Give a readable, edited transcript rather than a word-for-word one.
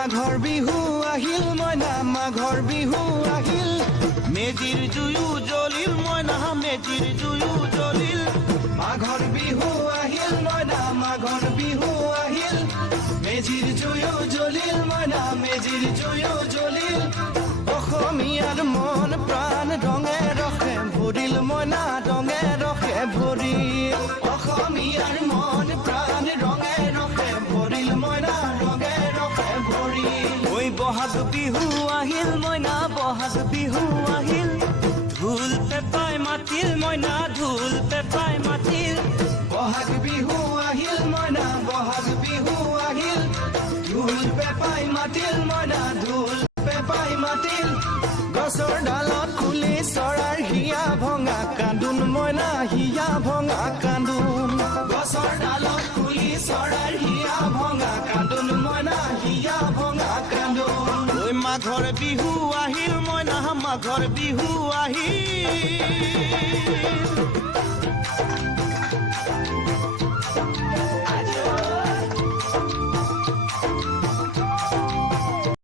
মাঘৰ বিহু আহিল মইনা মাঘৰ বিহু আহিল মেজিৰ জুয়ো জ্বলিল মইনা মেজিৰ জুয়ো জ্বলিল মাঘৰ বিহু আহিল মইনা মাঘৰ বিহু আহিল মেজিৰ জুয়ো জ্বলিল মইনা মেজিৰ জুয়ো জ্বলিল অসমীয়াৰ মন প্ৰাণ ৰঙে ৰখে ভৰিল মইনা ৰঙে ৰখে ভৰিল অসমীয়াৰ মন প্ৰাণ ৰঙে ৰখে ভৰিল মইনা ৰঙে ৰখে ভৰিল ঐ বহাগ বিহু আহিল মইনা বহাগ বিহু আহিল ঢোল পেপাই মাতিল মইনা ঢোল পেপাই মাতিল বহাগ বিহু আহিল মইনা বহাগ বিহু আহিল ঢোল পেপাই মাতিল মইনা ঢোল পেপাই মাতিল গছৰ ডালত খুলি চৰাৰ হিয়া ভঙা কান্দোন মইনা হিয়া ভঙা কান্দোন গছৰ ডালত খুলি চৰাৰ হিয়া ভঙা কান্দোন মইনা হিয়া ভঙা কান্দোন ঐ মাঘৰ বিহু আহিল মইনা মাঘৰ বিহু আহিল